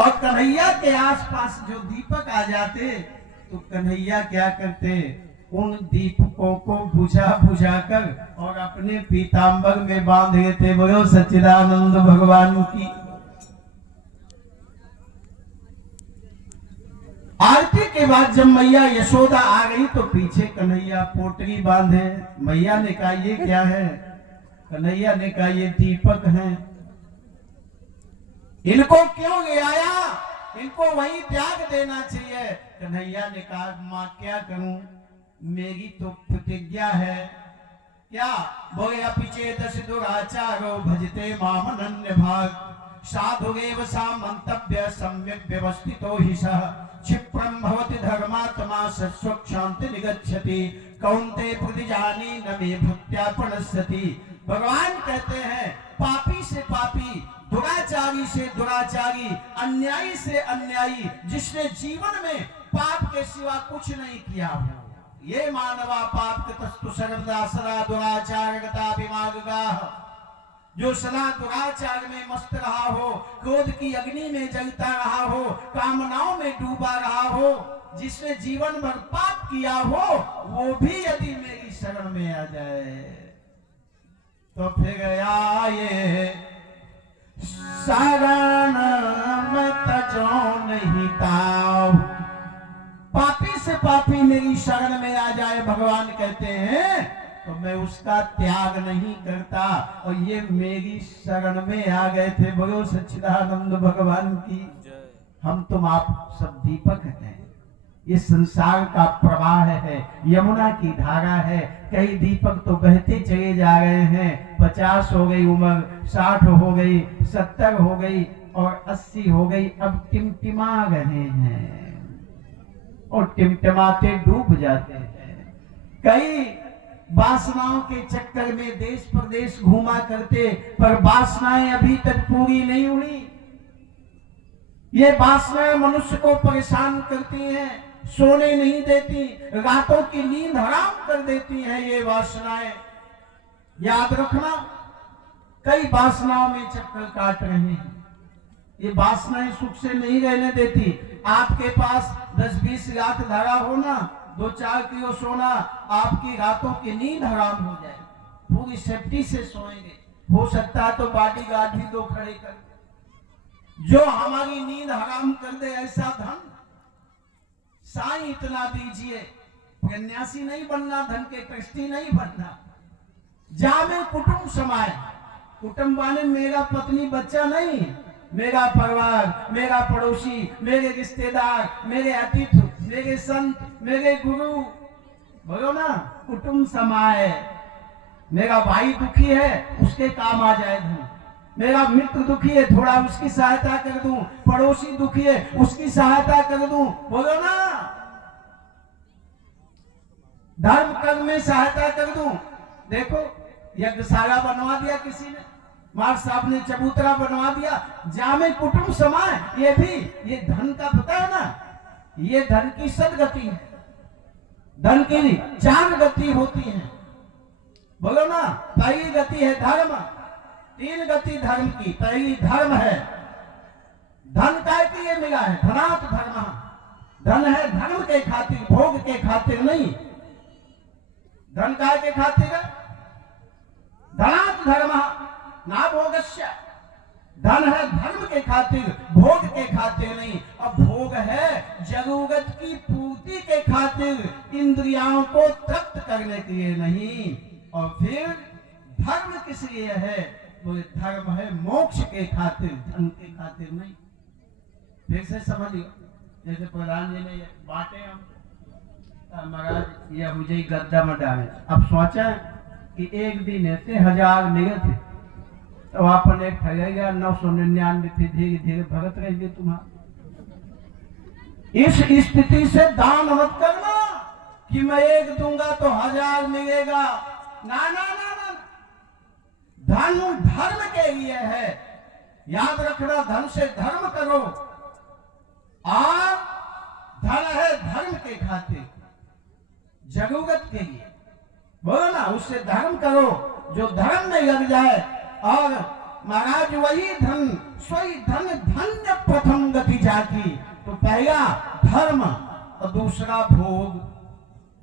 और कन्हैया के आसपास जो दीपक आ जाते तो कन्हैया क्या करते, उन दीपकों को बुझा बुझा कर और अपने पीतांबर में बांध देते। बोलो सच्चिदानंद भगवान की। आरती के बाद जब मैया यशोदा आ गई तो पीछे कन्हैया पोटली बांधे। मैया ने कहा ये क्या है? कन्हैया ने कहा ये दीपक हैं, इनको क्यों ले आया? इनको वहीं त्याग देना चाहिए। कन्हैया ने कहा मां क्या करूं, मेरी तो प्रतिज्ञा है। क्या? बोले पीछे दश दुराचारो भजते माम अनन्य भाग साधुरेव सा मंतव्य सम्यक व्यवस्थितो हि सः क्षिप्रं भवति धर्मात्मा सत्स्वक्षान्ति निगच्छति कौन्ते प्रतिजानी न मे भक्त्या प्रणश्यति। भगवान कहते हैं पापी से पापी, दुराचारी से दुराचारी, अन्यायी से अन्यायी, जिसने जीवन में पाप के सिवा कुछ नहीं किया हो, ये मानवा पाप कृतस्तु सर्वदा सदा दुराचारगता विमार्गाः, जो सदा दुराचार में मस्त रहा हो, क्रोध की अग्नि में जलता रहा हो, कामनाओं में डूबा रहा हो, जिसने जीवन भर पाप किया हो, वो भी यदि मेरी शरण में आ जाए तो फिर आए शरण में तजो नहीं ताऊ। पापी से पापी मेरी शरण में आ जाए, भगवान कहते हैं, तो मैं उसका त्याग नहीं करता। और ये मेरी शरण में आ गए थे। बोलो सच्चिदानंद भगवान की। हम तुम आप सब दीपक हैं, ये संसार का प्रवाह है, यमुना की धारा है। कई दीपक तो बहते चले जा रहे हैं। 50 हो गई उम्र, 60 हो गई, 70 हो गई और 80 हो गई, अब टिमटिमा रहे हैं और टिमटिमाते डूब जाते हैं। कई वासनाओं के चक्कर में देश प्रदेश घूमा करते, पर वासनाएं अभी तक पूरी नहीं हुई। ये वासनाएं मनुष्य को परेशान करती हैं, सोने नहीं देती, रातों की नींद हराम कर देती हैं। ये वासनाएं याद रखना, कई वासनाओं में चक्कर काट रहे हैं। ये वासनाएं सुख से नहीं रहने देती। आपके पास 10-20 लाख धरा हो ना, 2-4 किलो सोना, आपकी रातों की नींद हराम हो जाए। पूरी सेफ्टी से सोएंगे, हो सकता है तो बॉडीगार्ड भी 2 खड़े कर दे। जो हमारी नींद हराम कर दे ऐसा धन साईं इतना दीजिए। सन्यासी नहीं बनना, धन के ट्रस्टी नहीं बनना। जामे कुटुंब समाए, कुटुंब माने मेरा पत्नी बच्चा नहीं, मेरा परिवार, मेरा पड़ोसी, मेरे रिश्तेदार, मेरे अतिथि, मेरे संत, मेरे गुरु। बोलो ना, कुटुंब समाए। मेरा भाई दुखी है, उसके काम आ जाए धन। मेरा मित्र दुखी है, थोड़ा उसकी सहायता कर दूं। पड़ोसी दुखी है, उसकी सहायता कर दूं। बोलो ना, धर्म कर्म में सहायता कर दूं। देखो यज्ञशाला बनवा दिया किसी ने, मार साहब ने चबूतरा बनवा दिया। जामे कुटुंब समाए, ये भी ये धन का पता है ना, ये धन की सदगति है। धन की 4 गति होती है। बोलो ना, पहली गति है धर्म, 3 गति धर्म की। पहली धर्म है, धन काय के लिए मिला है, धनात् धर्म। धन है धर्म के खातिर, भोग के खातिर नहीं। धन काय के खातिर? धनात् धर्म ना भोगस्य। धन है धर्म के खातिर, भोग के खातिर नहीं। अब भोग है जरूरत की पूर्ति के खातिर, इंद्रियों को तृप्त करने के लिए नहीं। और फिर धर्म किस लिए है? तो धर्म है मोक्ष के खातिर, धन के खातिर नहीं। फिर से समझिए, जैसे प्रधान जी ने बांटे, हम महाराज ये मुझे गद्दा में डाले। अब सोचा कि एक दिन ऐसे 1000 निगत थे, तो आपने एक ठगेगा 999 थे। धीरे धीरे भगत रहेंगे तुम्हारा। इस स्थिति से दान मत करना कि मैं 1 दूंगा तो 1000 मिलेगा। ना ना ना ना, धन धर्म के लिए है। याद रखना, धन से धर्म करो। और धन है धर्म के खातिर, जरूरत के लिए। बोलो ना, उससे धर्म करो। जो धर्म में लग जाए और महाराज वही धन सोई धन धन्य प्रथम गति जाकी। तो पहला धर्म और दूसरा भोग।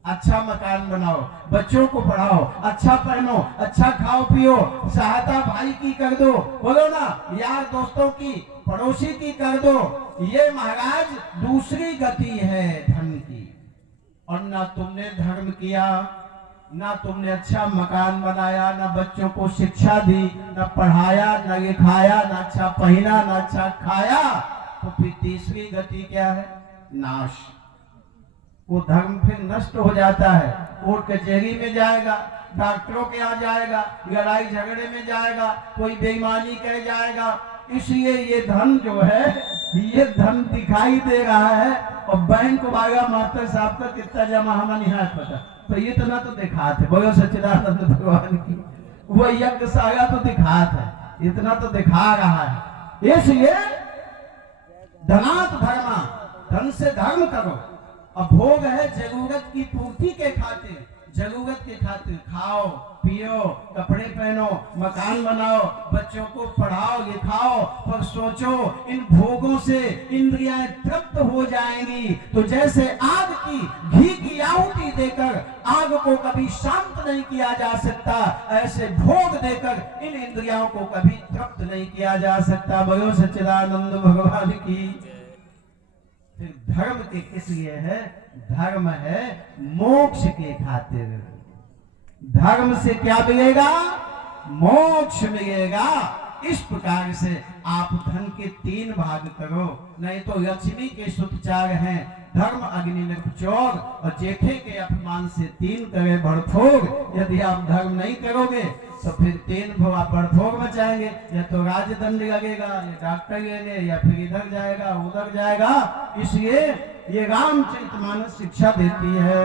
अच्छा मकान बनाओ, बच्चों को पढ़ाओ, अच्छा पहनो, अच्छा खाओ पियो, सहायता भाई की कर दो, बोलो ना, यार दोस्तों की, पड़ोसी की कर दो। ये महाराज दूसरी गति है धन की। और ना तुमने धर्म किया, ना तुमने अच्छा मकान बनाया, ना बच्चों को शिक्षा दी, ना पढ़ाया, ना लिखाया, ना अच्छा पहना, ना अच्छा खाया, तो फिर तीसरी गति क्या है? नाश। वो धर्म फिर नष्ट हो जाता है। कोर्ट कचहरी में जाएगा, डॉक्टरों के यहाँ जाएगा, लड़ाई झगड़े में जाएगा, कोई बेईमानी कर जाएगा। इसलिए ये धन जो है, ये धन दिखाई दे रहा है। और बैंक वाला मास्टर साहब का कितना जमा हमें नहीं है पता, तो इतना तो दिखाते है। बोलो सच्चिदानंद भगवान की। वो यज्ञ सारा तो दिखाते है, इतना तो दिखा रहा है। इसलिए धनात धर्मा, धन से धर्म करो। अब भोग है जरूरत की पूर्ति के खातिर, जरूरत के खातिर खाओ पियो, कपड़े पहनो, मकान बनाओ, बच्चों को पढ़ाओ लिखाओ। पर सोचो इन भोगों से इंद्रियां तृप्त हो जाएंगी तो जैसे आग की घी की आहुति देकर आग को कभी शांत नहीं किया जा सकता, ऐसे भोग देकर इन इंद्रियों को कभी तृप्त नहीं किया जा सकता। बोलो सच्चिदानंद भगवान की। फिर धर्म के किस लिए है? धर्म है मोक्ष के खातिर। धर्म से क्या मिलेगा? मोक्ष मिलेगा। इस प्रकार से आप धन के 3 भाग करो, नहीं तो लक्ष्मी के सुतचार हैं, धर्म अग्नि निर्चौर और जेठे के अपमान से 3 करे भड़फोड़। यदि आप धर्म नहीं करोगे तो फिर 3 भड़फोड़ मचाएंगे, या तो राजदंड लगेगा, या डॉक्टर लेंगे, या फिर इधर जाएगा उधर जाएगा। इसलिए ये रामचरितमानस शिक्षा देती है।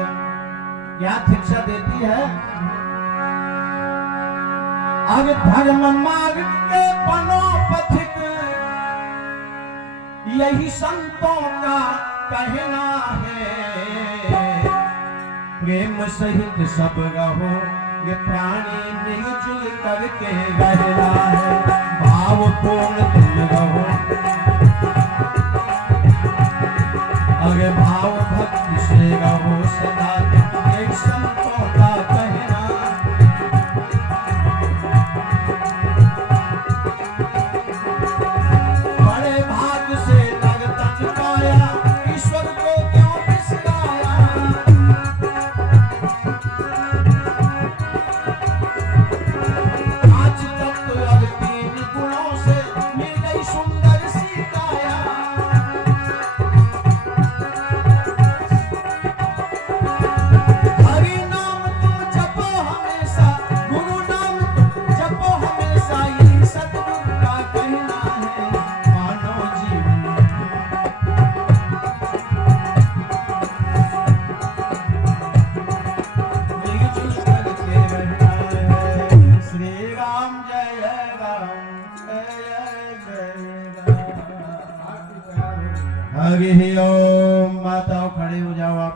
क्या शिक्षा देती है? अब धर्म मार्ग के बनो पथिक, यही संतों का कहना है। प्रेम सहित सब रहो, ये प्राणी मिलजुल करके रहना है। भाव पूर्ण तुम रहो, अरे भाव भक्ति से रहो सदा, एक संतों का कहना। बड़े भाग से नर तन पाया, ईश्वर को क्यों बिसराया। आज तक तो अब 3 गुणों से मिल गई सुंदर सी काया। हरि नाम तुम जपो हमेशा, गुरु नाम तुम जपो हमेशा, यही सतगुरु का कहना है। मानव जीवन मिलजुल करके रहना है। श्री राम जय राम जय जय राम। हरि ओम। माताओं खड़े हो जाओ आप।